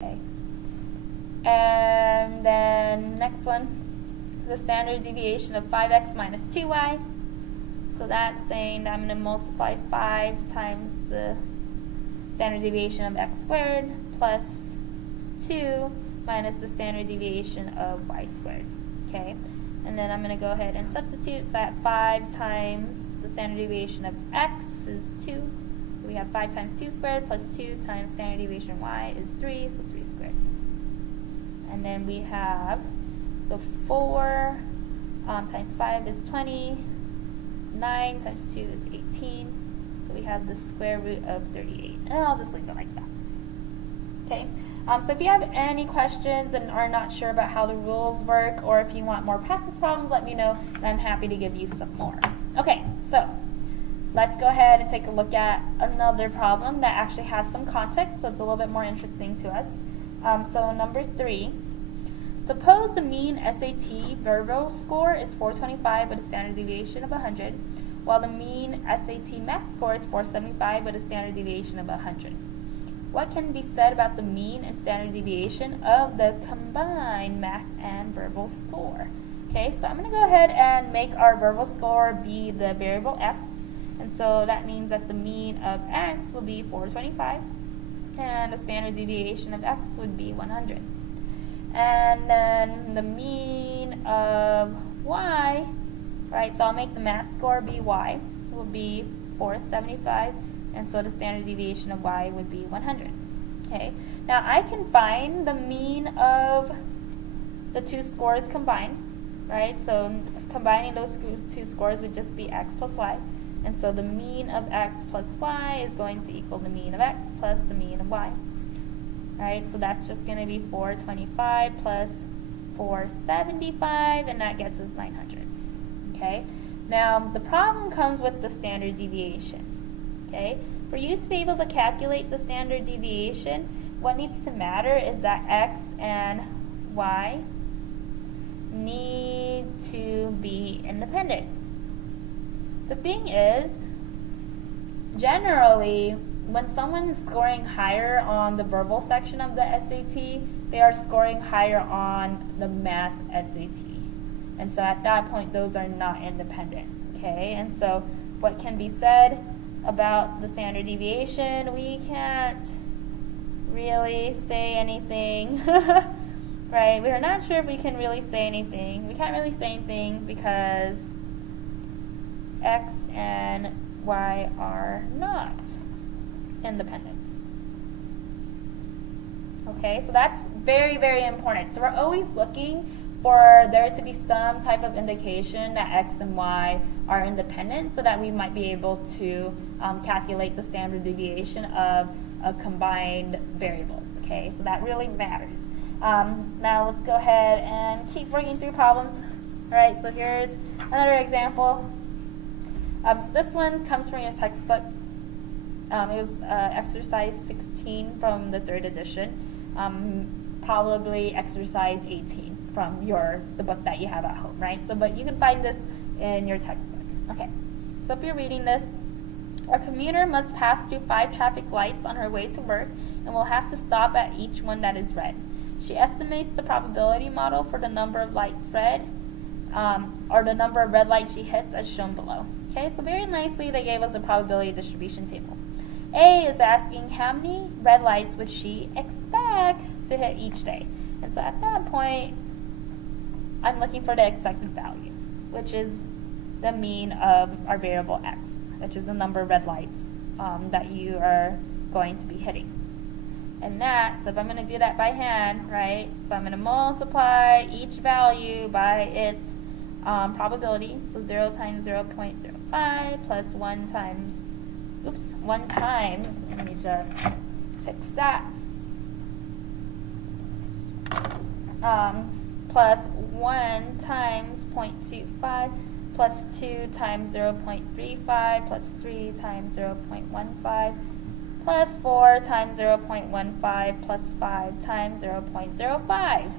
Okay. And then next one, the standard deviation of 5x minus 2y. So that's saying that I'm going to multiply 5 times the standard deviation of x squared plus 2 minus the standard deviation of y squared. Okay, and then I'm going to go ahead and substitute. So that 5 times the standard deviation of x is 2. So we have 5 times 2 squared plus 2 times standard deviation of y is 3, so 3 squared. And then we have, so 4 times 5 is 20. 9 times 2 is 18. So we have the square root of 38. And I'll just leave it like that. Okay. So if you have any questions and are not sure about how the rules work, or if you want more practice problems, let me know, and I'm happy to give you some more. Okay, so let's go ahead and take a look at another problem that actually has some context, so it's a little bit more interesting to us. So number 3, suppose the mean SAT verbal score is 425 with a standard deviation of 100, while the mean SAT math score is 475 with a standard deviation of 100. What can be said about the mean and standard deviation of the combined math and verbal score? Okay, so I'm going to go ahead and make our verbal score be the variable x, and so that means that the mean of x will be 425, and the standard deviation of x would be 100. And then the mean of y, right, so I'll make the math score be y, will be 475, and so the standard deviation of y would be 100. Okay, now I can find the mean of the two scores combined, right, so combining those two scores would just be x plus y, and so the mean of x plus y is going to equal the mean of x plus the mean of y. Right, so that's just going to be 425 plus 475, and that gets us 900. Okay, now the problem comes with the standard deviation. Okay, for you to be able to calculate the standard deviation, what needs to matter is that x and y need to be independent. The thing is, generally, when someone is scoring higher on the verbal section of the SAT, they are scoring higher on the math SAT. And so at that point, those are not independent. Okay, and so what can be said about the standard deviation? We can't really say anything. Right, we're not sure if we can really say anything. We can't really say anything because x and y are not independent. Okay, so that's very, very important. So we're always looking for there to be some type of indication that x and y are independent, so that we might be able to calculate the standard deviation of a combined variables. Okay, so that really matters. Now let's go ahead and keep working through problems. All right, so here's another example. So this one comes from your textbook. It was exercise 16 from the 3rd edition, probably exercise 18 from the book that you have at home, right? So, but you can find this in your textbook. Okay, so if you're reading this, a commuter must pass through 5 traffic lights on her way to work and will have to stop at each one that is red. She estimates the probability model for the number of lights red, or the number of red lights she hits as shown below. Okay, so very nicely they gave us a probability distribution table. A is asking how many red lights would she expect to hit each day. And so at that point, I'm looking for the expected value, which is the mean of our variable x, which is the number of red lights that you are going to be hitting. And that, so if I'm going to do that by hand, right, so I'm going to multiply each value by its probability, so 0 times 0.05 plus 1 times, let me just fix that, plus 1 times 0.25 plus 2 times 0.35 plus 3 times 0.15 plus 4 times 0.15 plus 5 times 0.05.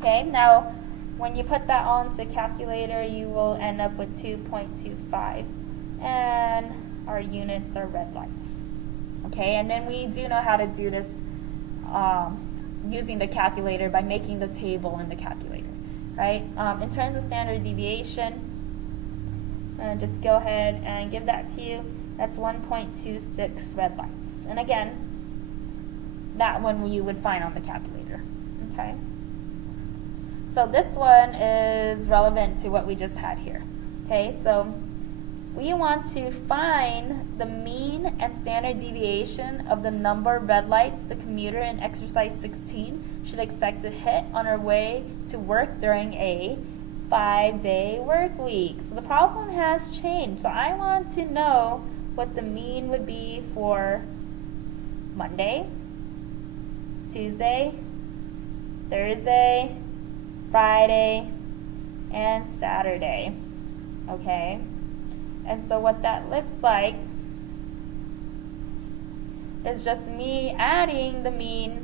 Okay, now when you put that onto a calculator, you will end up with 2.25, and our units are red lights. Okay, and then we do know how to do this using the calculator by making the table in the calculator, right? In terms of standard deviation, I'm going to just go ahead and give that to you. That's 1.26 red lights. And again, that one you would find on the calculator, okay? So this one is relevant to what we just had here, okay? So we want to find the mean and standard deviation of the number of red lights the commuter in exercise 16 should expect to hit on her way to work during a 5-day work week. So the problem has changed. So I want to know what the mean would be for Monday, Tuesday, Thursday, Friday, and Saturday, okay? And so what that looks like is just me adding the mean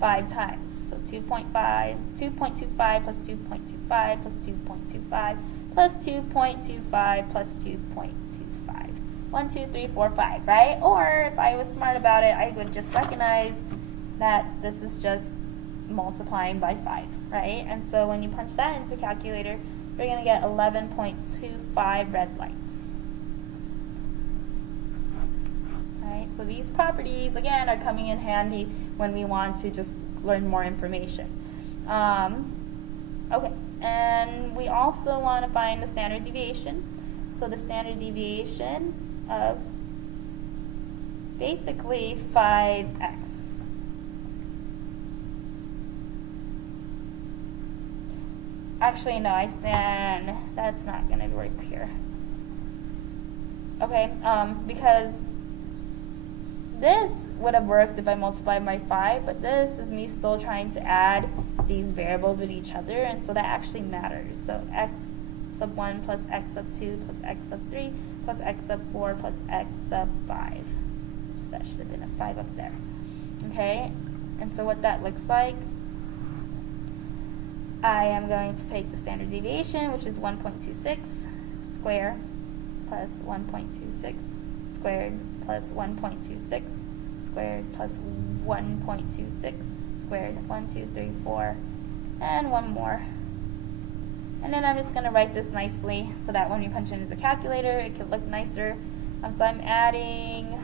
5 times. So 2.25 plus 2.25 plus 2.25 plus 2.25 plus 2.25. 1, 2, 3, 4, 5, right? Or if I was smart about it, I would just recognize that this is just multiplying by 5, right? And so when you punch that into the calculator, you're going to get 11.25 red lights. Right? So these properties, again, are coming in handy when we want to just learn more information. Okay, and we also want to find the standard deviation. So the standard deviation of basically 5x. Actually, no, that's not going to work here. Okay, because this would have worked if I multiplied by 5, but this is me still trying to add these variables with each other, and so that actually matters. So x sub 1 plus x sub 2 plus x sub 3 plus x sub 4 plus x sub 5. So that should have been a 5 up there. Okay, and so what that looks like, I am going to take the standard deviation, which is 1.26 squared plus 1.26 squared plus 1.26 squared plus 1.26 squared, 1, 2, 3, 4, and one more. And then I'm just going to write this nicely so that when you punch it into the calculator, it could look nicer. So I'm adding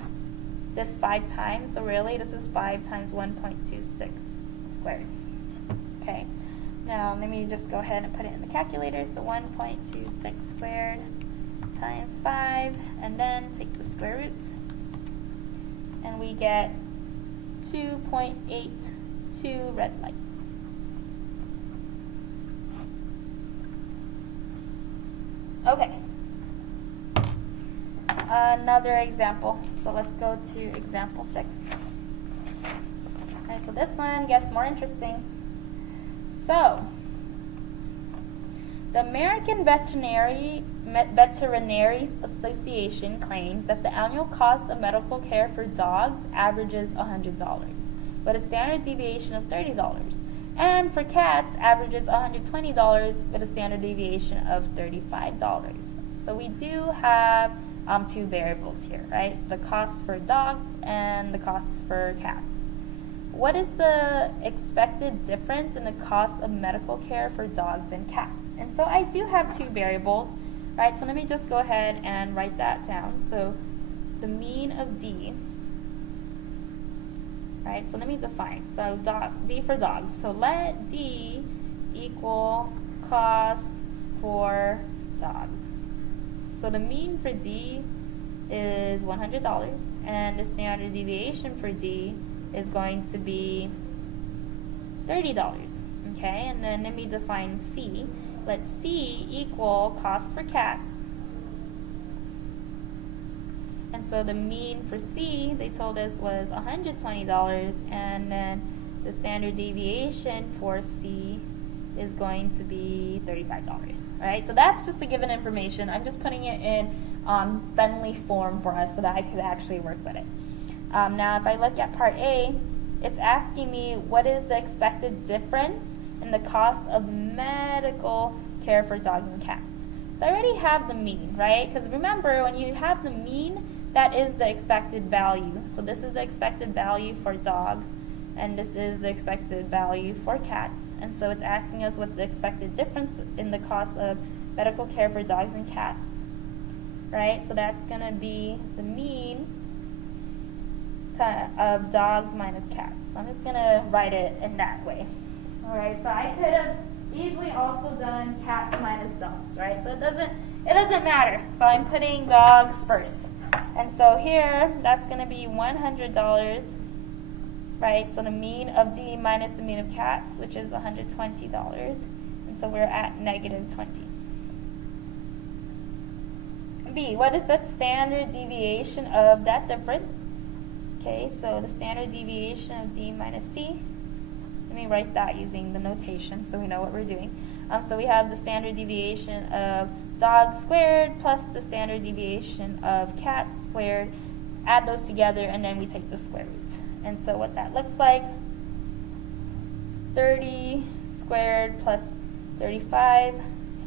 this 5 times, so really this is 5 times 1.26 squared. Okay, now let me just go ahead and put it in the calculator. So 1.26 squared times 5, and then take the square roots, and we get 2.82 red lights. Okay, another example. So let's go to example 6. Okay, so this one gets more interesting. So, the American Veterinary Association claims that the annual cost of medical care for dogs averages $100, with a standard deviation of $30. And for cats, averages $120 with a standard deviation of $35. So we do have 2 variables here, right? So the cost for dogs and the cost for cats. What is the expected difference in the cost of medical care for dogs and cats? And so I do have 2 variables, right? So let me just go ahead and write that down. So the mean of D, right? So let me define. So D for dogs. So let D equal cost for dogs. So the mean for D is $100, and the standard deviation for D is going to be $30. Okay, and then let me define C. Let C equal cost for cats. And so the mean for C, they told us, was $120, and then the standard deviation for C is going to be $35. Right? So that's just the given information. I'm just putting it in friendly form for us so that I could actually work with it. Now, if I look at part A, it's asking me what is the expected difference in the cost of medical care for dogs and cats. So I already have the mean, right? Because remember, when you have the mean, that is the expected value. So this is the expected value for dogs, and this is the expected value for cats. And so it's asking us what the expected difference in the cost of medical care for dogs and cats, right? So that's going to be the mean of dogs minus cats. So I'm just going to write it in that way. All right, so I could have easily also done cats minus dogs, right? So it doesn't matter. So I'm putting dogs first. And so here, that's going to be $100, right? So the mean of D minus the mean of cats, which is $120. And so we're at negative 20. B, what is the standard deviation of that difference? Okay, so the standard deviation of D minus C. Let me write that using the notation so we know what we're doing. So we have the standard deviation of dog squared plus the standard deviation of cat squared. Add those together and then we take the square root. And so what that looks like, 30 squared plus 35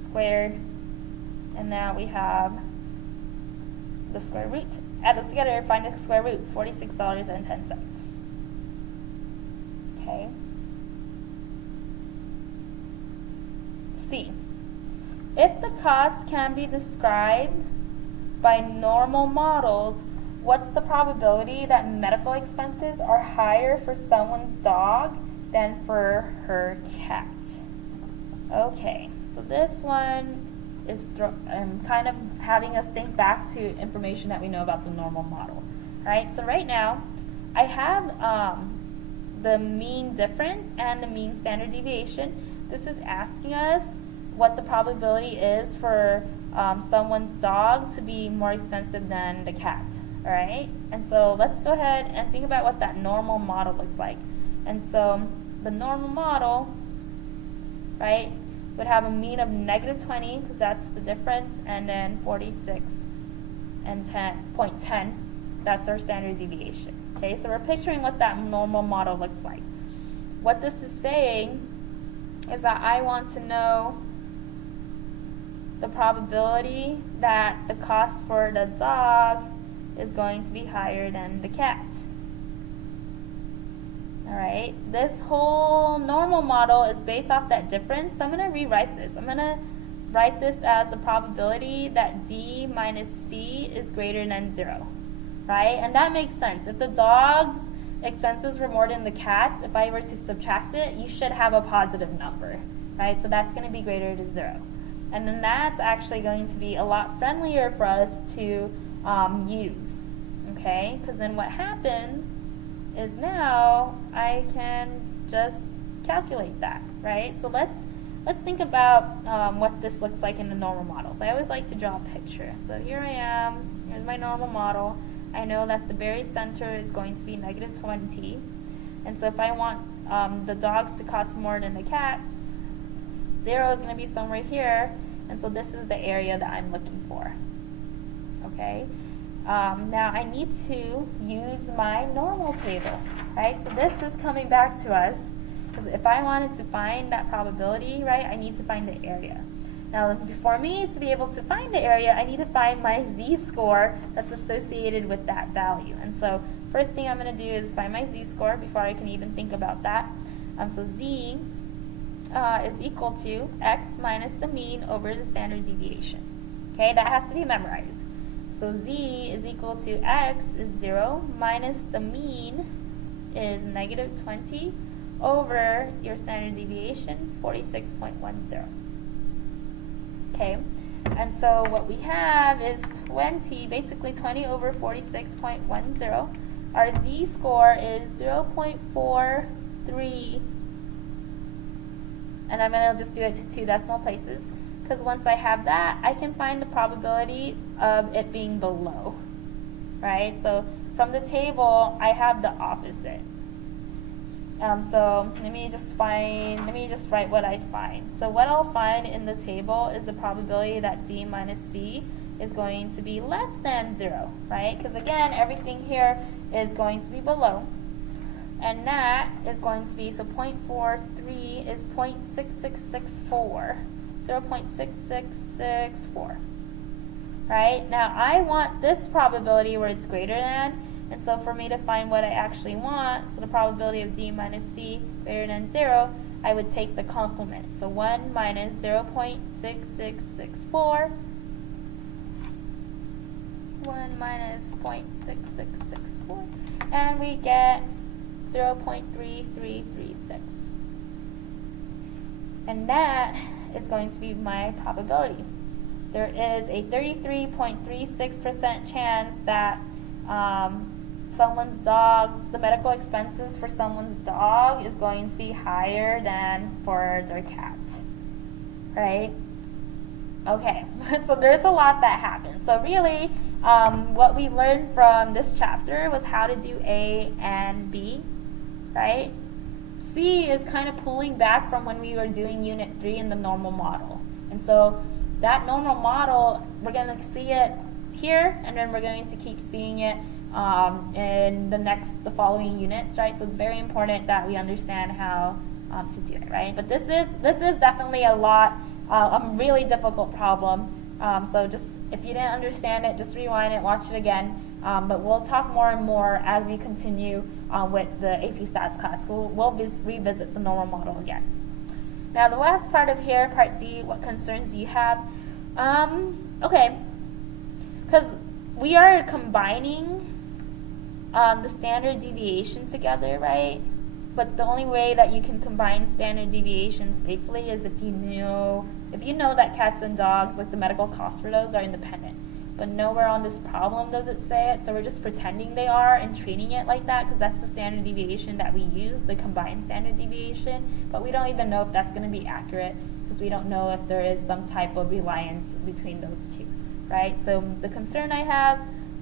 squared. And now we have the square root. Add those together, find the square root, $46.10. Okay. C. If the cost can be described by normal models, what's the probability that medical expenses are higher for someone's dog than for her cat? Okay, so this one is kind of having us think back to information that we know about the normal model, right? So right now, I have the mean difference and the mean standard deviation. This is asking us what the probability is for someone's dog to be more expensive than the cat, all right? And so let's go ahead and think about what that normal model looks like. And so the normal model, right, would have a mean of negative 20, because that's the difference, and then 46 and 10.10, that's our standard deviation. Okay, so we're picturing what that normal model looks like. What this is saying is that I want to know the probability that the cost for the dog is going to be higher than the cat. Alright, this whole normal model is based off that difference, so I'm going to rewrite this. I'm going to write this as the probability that D minus C is greater than 0. Right? And that makes sense. If the dog's expenses were more than the cat's, if I were to subtract it, you should have a positive number. Right? So that's going to be greater than 0. And then that's actually going to be a lot friendlier for us to use. Okay? Because then what happens is now I can just calculate that, right? So let's think about what this looks like in the normal model. So I always like to draw a picture. So here I am, here's my normal model. I know that the very center is going to be negative 20. And so if I want the dogs to cost more than the cats, 0 is going to be somewhere here. And so this is the area that I'm looking for. Okay? Now I need to use my normal table, right? So this is coming back to us, because if I wanted to find that probability, right, I need to find the area. Now for me to be able to find the area, I need to find my z-score that's associated with that value. And so first thing I'm going to do is find my z-score before I can even think about that. So z is equal to x minus the mean over the standard deviation. Okay, that has to be memorized. So z is equal to x is 0 minus the mean is negative 20 over your standard deviation, 46.10. Okay, and so what we have is 20, basically 20 over 46.10. Our z-score is 0.43, and I'm going to just do it to 2 decimal places, because once I have that, I can find the probability of it being below, right? So from the table, I have the opposite. So let me just write what I find. So what I'll find in the table is the probability that D minus C is going to be less than 0, right? Because again, everything here is going to be below. And that is going to be, so 0.43 is 0.6664. 0.6664. Right? Now I want this probability where it's greater than And so for me to find what I actually want, so the probability of D minus C greater than 0, I would take the complement. So 1 minus 0.6664, 1 minus 0.6664, and we get 0.3336. And that is going to be my probability. There is a 33.36% chance that someone's dog, the medical expenses for someone's dog is going to be higher than for their cat, right? Okay, so there's a lot that happens. So really, what we learned from this chapter was how to do A and B, right? C is kind of pulling back from when we were doing Unit 3 in the normal model. And so that normal model, we're going to see it here, and then we're going to keep seeing it in the following units, right? So it's very important that we understand how to do it, right? But this is definitely a really difficult problem. So just if you didn't understand it, just rewind it, watch it again. But we'll talk more and more as we continue with the AP Stats class. We'll revisit the normal model again. Now the last part of here, part D, what concerns do you have? Okay, because we are combining the standard deviation together, right? But the only way that you can combine standard deviation safely is if you know that cats and dogs, like the medical costs for those, are independent. But nowhere on this problem does it say it, so we're just pretending they are and treating it like that because that's the standard deviation that we use, the combined standard deviation. But we don't even know if that's going to be accurate because we don't know if there is some type of reliance between those two, right? So the concern I have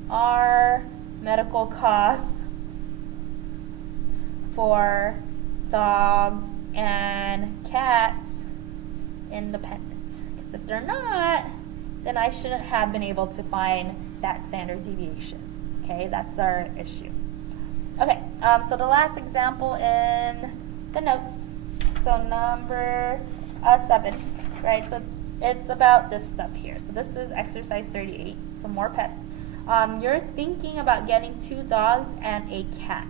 are medical costs for dogs and cats independent. Because if they're not, then I shouldn't have been able to find that standard deviation. Okay, that's our issue. Okay, so the last example in the notes, so number 7, right? So it's about this stuff here. So this is exercise 38, some more pets. You're thinking about getting 2 dogs and a cat.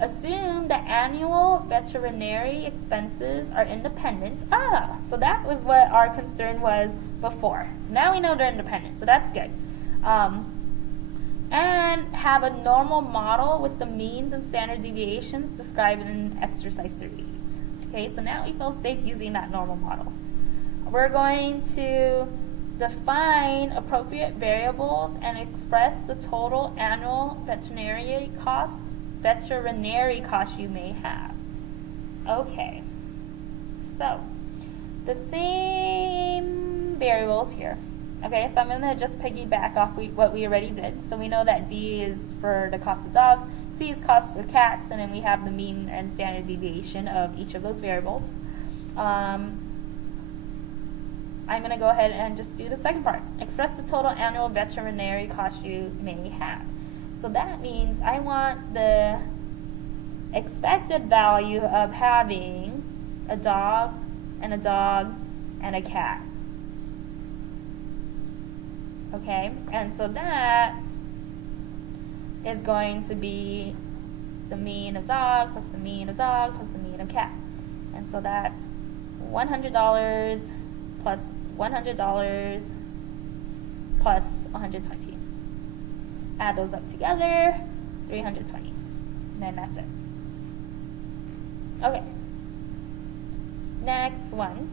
Assume the annual veterinary expenses are independent. So that was what our concern was before. So now we know they're independent, so that's good. And have a normal model with the means and standard deviations described in exercise 38. Okay, so now we feel safe using that normal model. We're going to define appropriate variables and express the total annual veterinary costs you may have. Okay, so the same variables here. Okay, so I'm going to just piggyback off what we already did. So we know that D is for the cost of dogs, C is cost for cats, and then we have the mean and standard deviation of each of those variables. I'm going to go ahead and just do the second part. Express the total annual veterinary cost you may have. So that means I want the expected value of having a dog and a cat. Okay, and so that is going to be the mean of dog plus the mean of dog plus the mean of cat. And so that's $100 plus $100 plus 120. Add those up together, 320. And then that's it. Okay. Next one.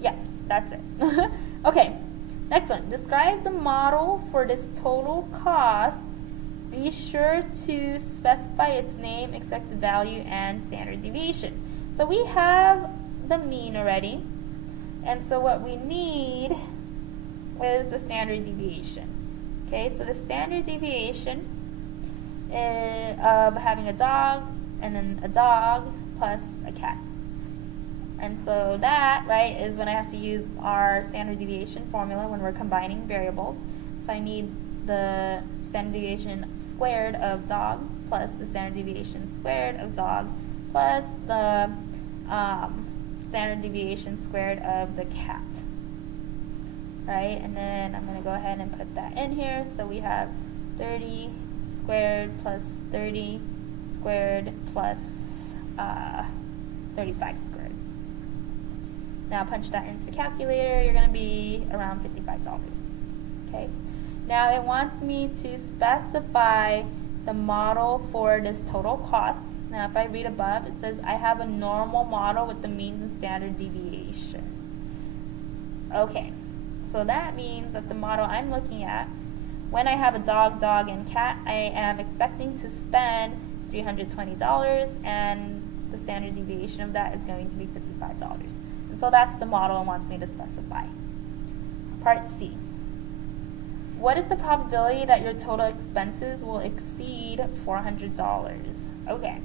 Yeah, that's it. Okay. Next one. Describe the model for this total cost. Be sure to specify its name, expected value, and standard deviation. So we have the mean already. And so what we need is the standard deviation. Okay, so the standard deviation of having a dog and then a dog plus a cat. And so that, right, is when I have to use our standard deviation formula when we're combining variables. So I need the standard deviation squared of dog plus the standard deviation squared of dog plus the standard deviation squared of the cat. right? And then I'm going to go ahead and put that in here. So we have 30 squared plus 30 squared plus 35 squared. Now punch that into the calculator. You're going to be around $55. Okay. Now it wants me to specify the model for this total cost. Now if I read above, it says I have a normal model with the means and standard deviation. Okay, so that means that the model I'm looking at, when I have a dog, and cat, I am expecting to spend $320, and the standard deviation of that is going to be $55. And so that's the model it wants me to specify. Part C. What is the probability that your total expenses will exceed $400? Okay,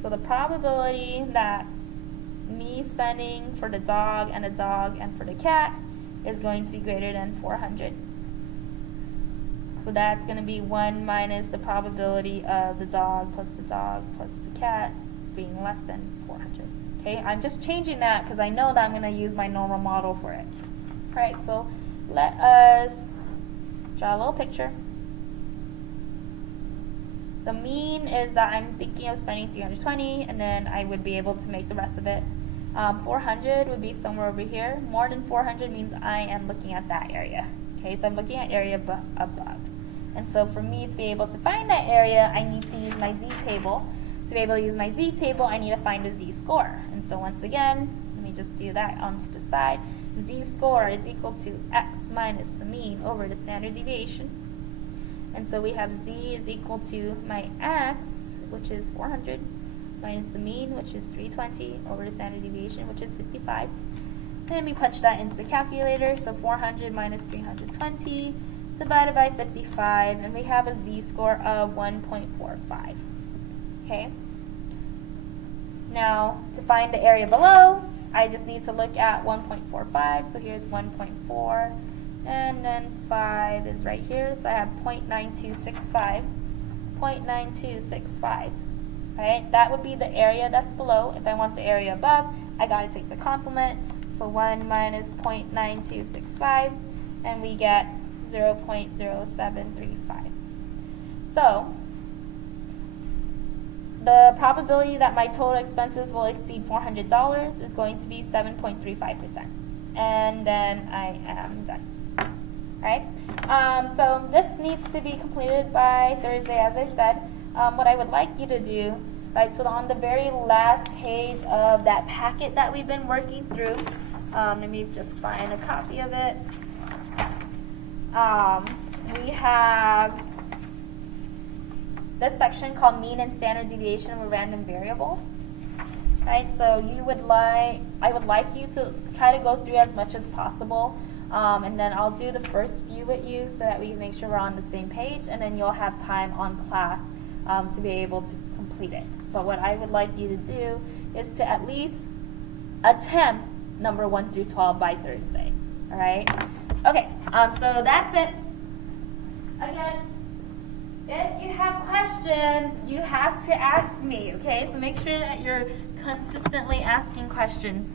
so the probability that me spending for the dog and for the cat is going to be greater than 400. So that's going to be 1 minus the probability of the dog plus the cat being less than 400. Okay, I'm just changing that because I know that I'm going to use my normal model for it. Alright, so let us draw a little picture. The mean is that I'm thinking of spending 320, and then I would be able to make the rest of it. 400 would be somewhere over here. More than 400 means I am looking at that area. Okay, so I'm looking at area above. And so for me to be able to find that area, I need to use my z-table. To be able to use my z-table, I need to find a z-score. And so once again, let me just do that onto the side. Z-score is equal to x minus the mean over the standard deviation. And so we have z is equal to my x, which is 400, minus the mean, which is 320, over the standard deviation, which is 55. Then we punch that into the calculator, so 400 minus 320 divided by 55, and we have a z-score of 1.45. Okay? Now, to find the area below, I just need to look at 1.45, so here's 1.4, and then 5 is right here, so I have 0.9265. 0.9265. Right? That would be the area that's below. If I want the area above, I got to take the complement. So 1 minus 0.9265, and we get 0.0735. So the probability that my total expenses will exceed $400 is going to be 7.35%. And then I am done. Right? So this needs to be completed by Thursday, as I said. What I would like you to do, right, so on the very last page of that packet that we've been working through, let me just find a copy of it. We have this section called mean and standard deviation of a random variable. Right, so I would like you to try to go through as much as possible. And then I'll do the first few with you so that we can make sure we're on the same page, and then you'll have time on class to be able to complete it. But what I would like you to do is to at least attempt number 1 through 12 by Thursday. Alright? Okay, so that's it. Again, if you have questions, you have to ask me, okay? So make sure that you're consistently asking questions.